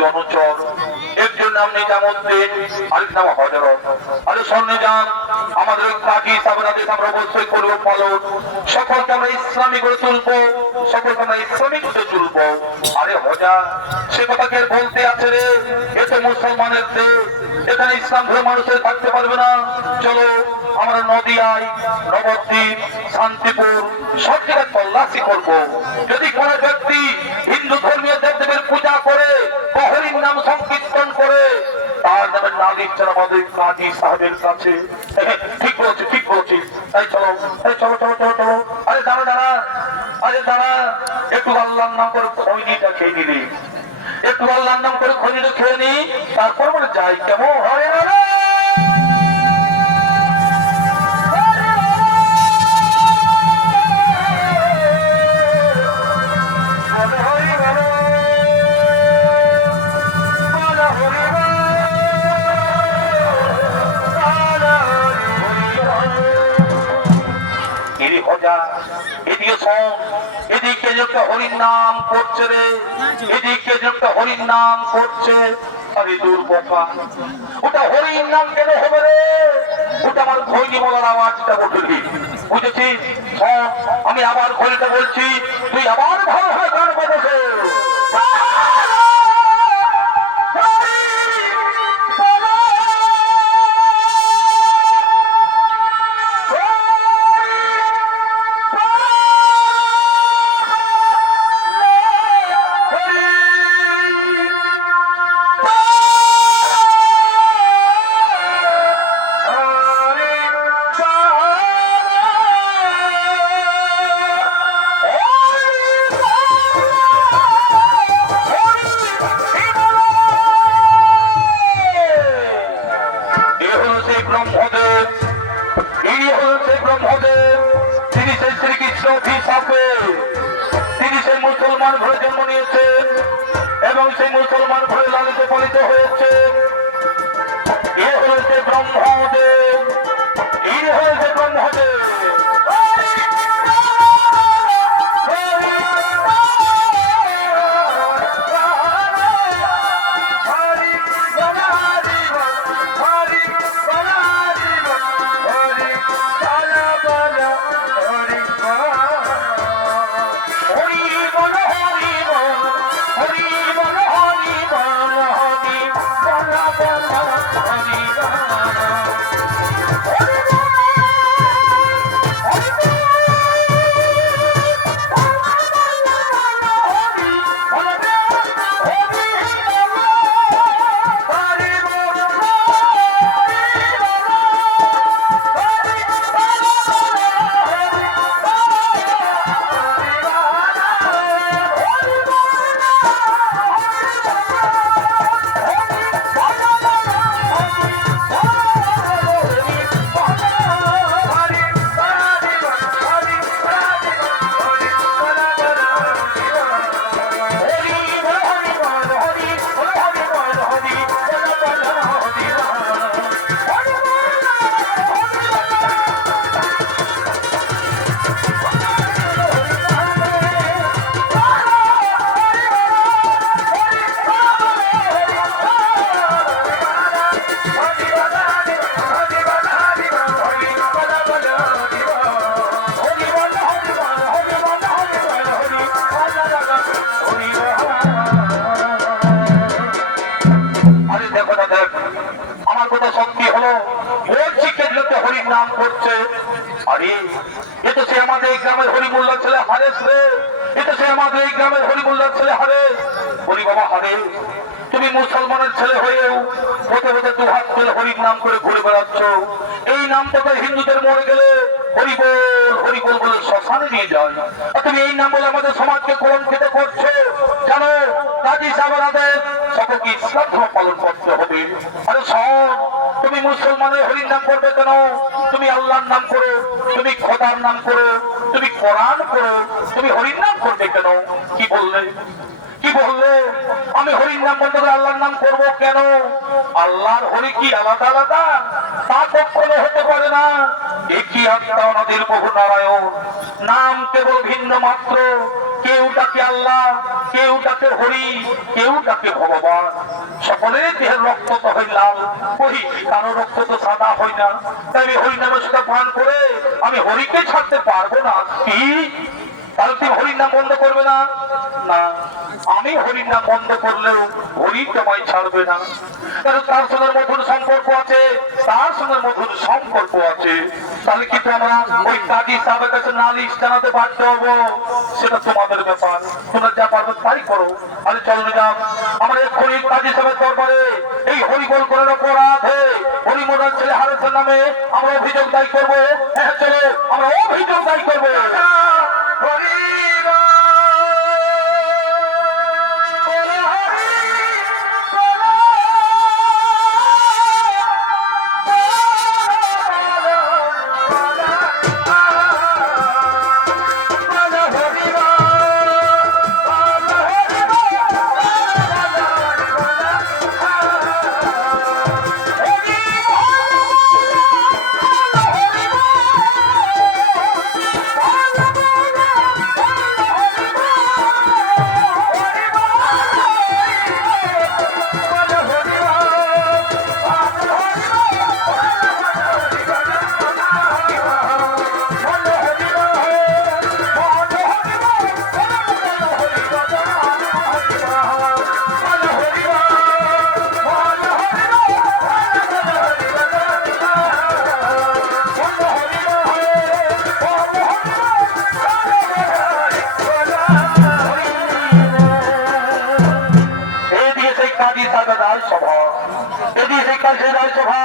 দুই অনুচর, একজন নাম নিজামুদ্দিন, আরেক নাম হযরত। আরে শোনে যান, আমাদের ওই কাজী সাহেবের আদেশ আমরা অবশ্যই করবো পালন। সকলকে আমরা ইসলামী করে তুলবো, সকলকে আমরা ইসলামী করে তুলবো। আরে হজা, সে কথাকে বলতে আছে রে, এতে মুসলমানের দেশ, এখানে ইসলাম ধর্মের মানুষের থাকতে পারবে না। চলো আমরা নদিয়ায়, নবদ্বীপ, শান্তিপুর সব জায়গায় তল্লাশি করবো। যদি কোনো ব্যক্তি হিন্দু ধর্মীয় দেবদেবের পূজা করে, হরির নাম সংকীর্তন করে, তার নামে নালিশ যেন আমাদের কাজী সাহেবের কাছে। ঠিক বলছি, ঠিক বলছি। তাই চলো, চলো চলো চলো চলো। আরে দাঁড়া দাঁড়া, আরে দাঁড়া, একটু আল্লাহর নাম করে খৈনিটা খেয়ে নিলি, একটু আল্লাহর নাম করে খৈনিটা খেয়ে নি, তারপর বলে যাই কেমন হয় না। এদিকে শোন, এদিকে একটা হরির নাম করছে রে, এদিকে একটা হরির নাম করছে। আরে দূর বোকা, ওটা হরির নাম কেন হবে রে? ওটা আমার খৈনি বলার আওয়াজটা বুঝলি, বুঝেছিস? শোন, আমি আবার খৈনিটা বলছি, তুই আবার ভালোভাবে গান বাজাবে। তিনি সেই মুসলমান ঘরে জন্ম নিয়েছেন এবং সেই মুসলমান ঘরে লালিত পালিত হয়েছে। এ হয়েছে ব্রহ্মদেব, এই হয়েছে ব্রহ্মদেব। নাম করছে। আরে এ তো সে আমাদের এই গ্রামের হরিমুল্লার ছেলে হারেস রে, এ তো সে আমাদের এই গ্রামের হরিমুল্লার ছেলে হারেস। হরি বাবা হারেস, তুমি মুসলমানের ছেলে হয়েও পথে পথে দু হাত ফেলে হরির নাম করে ঘুরে বেড়াচ্ছ। এই নামটা তো হিন্দুদের মরে গেলে হরিবোল হরিবোল বলে শ্মশানে নিয়ে যায়, আর তুমি এই নাম বলে আমাদের সমাজকে কলঙ্কিত করছো। জানো কাজী সাহেবের আদেশ, সকলকে ইসলাম ধর্ম পালন করতে হবে। আরে শোন, তুমি মুসলমানের হরির নাম করবে কেন? তুমি আল্লাহর নাম করো, তুমি খোদার নাম করো, তুমি কোরআন করো, তুমি হরির নাম করবে কেন? কি বললে, কি বললে? আমি হরির নাম বন্ধ করে আল্লাহর নাম করবো কেন? আল্লাহর হরি কি আলাদা আলাদা? তা কখনো হতে পারে না। একই আত্মা নদীর বহু নারায়ণ, নাম কেবল ভিন্ন মাত্র, কেউ ডাকে আল্লাহ, কেউ ডাকে হরি, কেউ ডাকে ভগবান। সকলের দেহের রক্ত তো হয় লাল, ওই কারো রক্ত তো সাদা হয় না। তাই আমি হরি নামের সাথে পান করে আমি হরিকে ছাড়তে পারবো না। কি তাহলে তুমি হরির নাম বন্ধ করবে না? না, আমি হরির নাম বন্ধ করলেও হরি তোমায় ছাড়বে না। কারণ তার সঙ্গে মধুর সম্পর্ক আছে, তার সঙ্গে মধুর সম্পর্ক আছে। তাহলে কি তোমরা ওই কাজী সাহেবের কাছে নালিশ জানাতে বাধ্য হবো? সেটা তোমাদের ব্যাপার, তোমরা যা পারবে তাই করো। আরে চলো নিলাম আমরা এক্ষুনি কাজী সাহেবের দরবারে এই হরিবল করার অপরাধে হরিমোদার ছেলে হারেসের নামে আমরা অভিযোগ দায়ী করবো। হ্যাঁ চলো আমরা অভিযোগ দায়ী করবো। কাজী সাহেবের রাজসভা, এটি সেই কাজী রাজসভা।